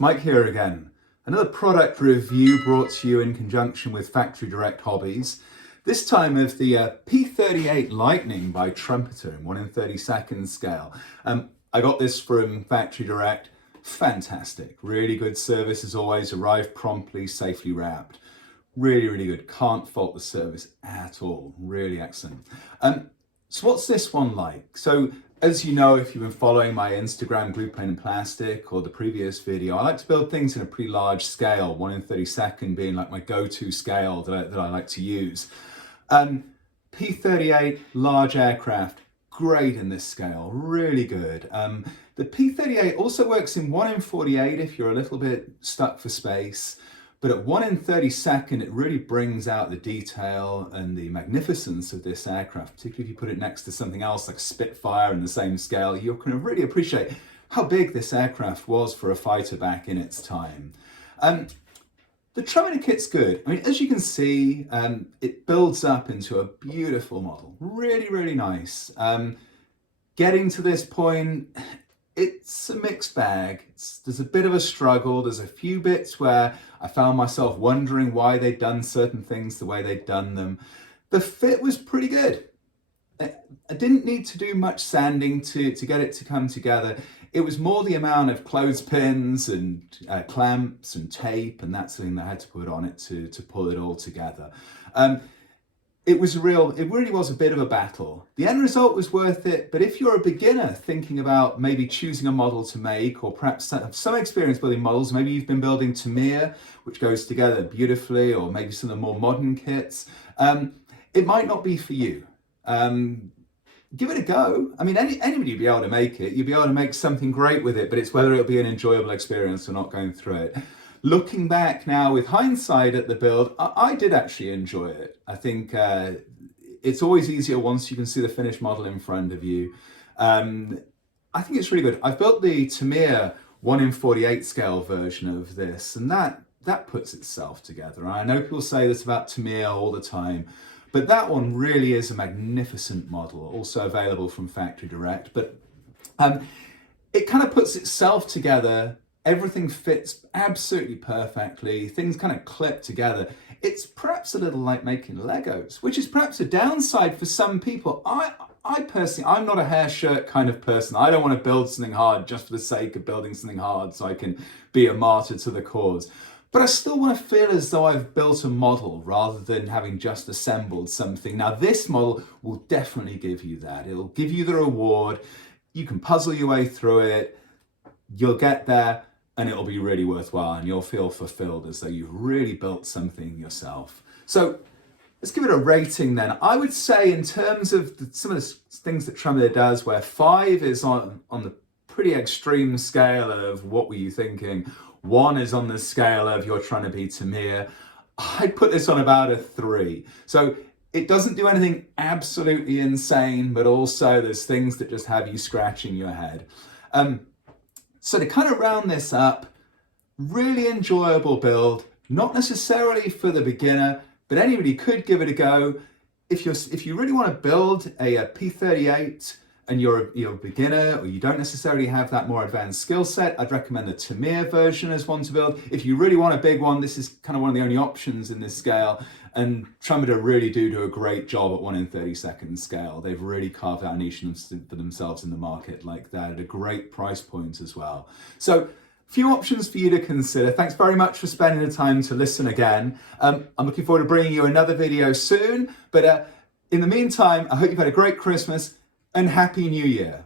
Mike here again. Another product review brought to you in conjunction with Factory Direct Hobbies. This time of the P38 Lightning by Trumpeter in 1 in 32nd scale. I got this from Factory Direct. Fantastic. Really good service as always. Arrived promptly, safely wrapped. Really, really good. Can't fault the service at all. Really excellent. So what's this one like? So as you know, if you've been following my Instagram Glue Plane and Plastic or the previous video, I like to build things in a pretty large scale, 1 in 32nd being like my go-to scale that I like to use. P38, large aircraft, great in this scale, really good. The P38 also works in 1 in 48 if you're a little bit stuck for space. But at 1 in 32nd, it really brings out the detail and the magnificence of this aircraft, particularly if you put it next to something else like Spitfire in the same scale. You're going to really appreciate how big this aircraft was for a fighter back in its time. The Trumpeter kit's good. I mean, as you can see, it builds up into a beautiful model. Really, really nice. Getting to this point, it's a mixed bag. There's a bit of a struggle. There's a few bits where I found myself wondering why they'd done certain things the way they'd done them. The fit was pretty good. I didn't need to do much sanding to get it to come together. It was more the amount of clothespins and clamps and tape and that sort of thing that I had to put on it to pull it all together. It really was a bit of a battle. The end result was worth it, but if you're a beginner thinking about maybe choosing a model to make, or perhaps have some experience building models, maybe you've been building Tamiya, which goes together beautifully, or maybe some of the more modern kits, it might not be for you. Give it a go. I mean, anybody would be able to make it. You'd be able to make something great with it, but it's whether it'll be an enjoyable experience or not going through it. Looking back now with hindsight at the build, I did actually enjoy it. I think it's always easier once you can see the finished model in front of you. I think it's really good. I've built the Tamiya 1 in 48 scale version of this, and that puts itself together. I know people say this about Tamiya all the time, but that one really is a magnificent model, also available from Factory Direct. But it kind of puts itself together. Everything fits absolutely perfectly. Things kind of clip together. It's perhaps a little like making Legos, which is perhaps a downside for some people. I personally, I'm not a hair shirt kind of person. I don't want to build something hard just for the sake of building something hard so I can be a martyr to the cause. But I still want to feel as though I've built a model rather than having just assembled something. Now, this model will definitely give you that. It'll give you the reward. You can puzzle your way through it. You'll get there. And it'll be really worthwhile and you'll feel fulfilled as though you've really built something yourself. So let's give it a rating then. I would say in terms of some of the things that Trumpeter does, where 5 is on the pretty extreme scale of what were you thinking, 1 is on the scale of you're trying to be Tamiya, I'd put this on about a 3. So it doesn't do anything absolutely insane, but also there's things that just have you scratching your head. So to kind of round this up, really enjoyable build, not necessarily for the beginner, but anybody could give it a go. If you really want to build a P38 and you're a beginner or you don't necessarily have that more advanced skill set, I'd recommend the Tamiya version as one to build. If you really want a big one, this is kind of one of the only options in this scale. And Trumpeter really do a great job at 1 in 32nd scale. They've really carved out a niche for themselves in the market like that at a great price point as well. So, a few options for you to consider. Thanks very much for spending the time to listen again. I'm looking forward to bringing you another video soon. But in the meantime, I hope you've had a great Christmas and Happy New Year.